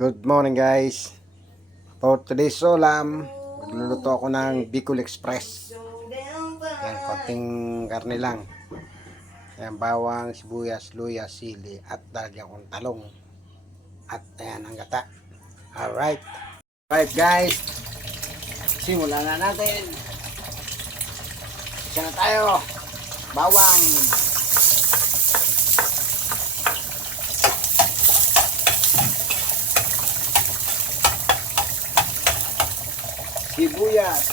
Good morning guys. For today's ulam, magluluto ako ng Bicol Express. Yan, konting karne lang. Yan, bawang, sibuyas, luya, sili, at dalagyan kong talong. At ayan ang gata. Alright. Alright guys. Simulan na natin. Isa na tayo. Bawang. Sibuyas.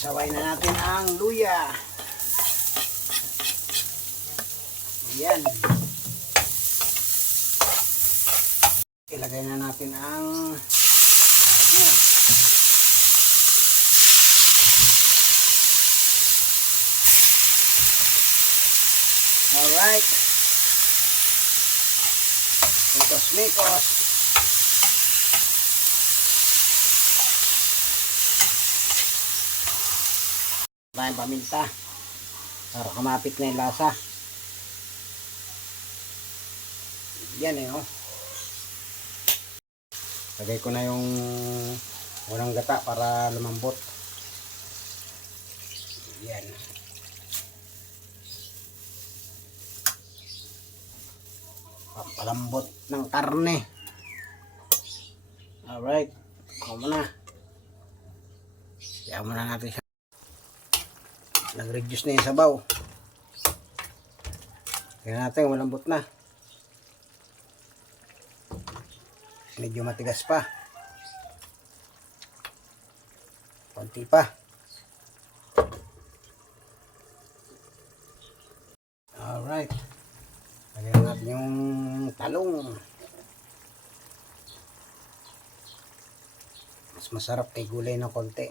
Saway na natin ang luya. Ayan. Ilagay na natin ang alright. Mikos. Tayong paminta para kumapit na yung lasa. Yan oh. Lagay ko na yung unang gata para lumambot. Yan. Palambot ng karne. Alright. Ako muna. Kaya muna natin siya. Nag-reduce na yung sabaw. Kaya natin malambot na. Medyo matigas pa. Konti pa. Alright. Lagyan natin yung talong. Mas masarap kay gulay ng konti.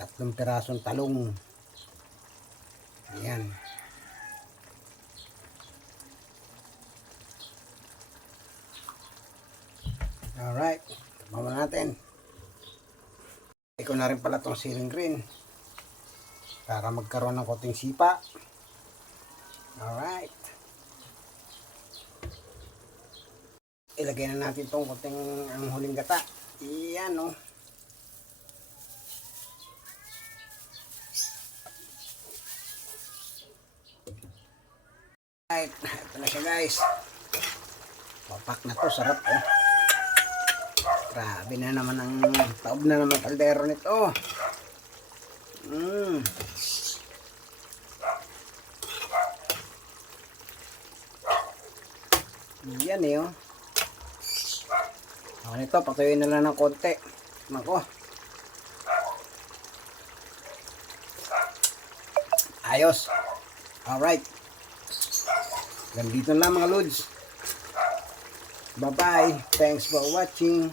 3 pirasong talong. Ayan. Alright. Tabama natin. Iko na rin pala itong siling green. Para magkaroon ng konting sipa. Alright. Ilagay na natin itong konting ang huling gata. Iyan oh. Alright. Ito na siya guys. Papak na to. Sarap oh. Grabe na naman ang taob na naman kaldero nito. Yan eh oh. Ako nito, patuyuin na lang ng konti. Nako. Ayos. Alright. Ganito na mga lods. Bye bye. Thanks for watching.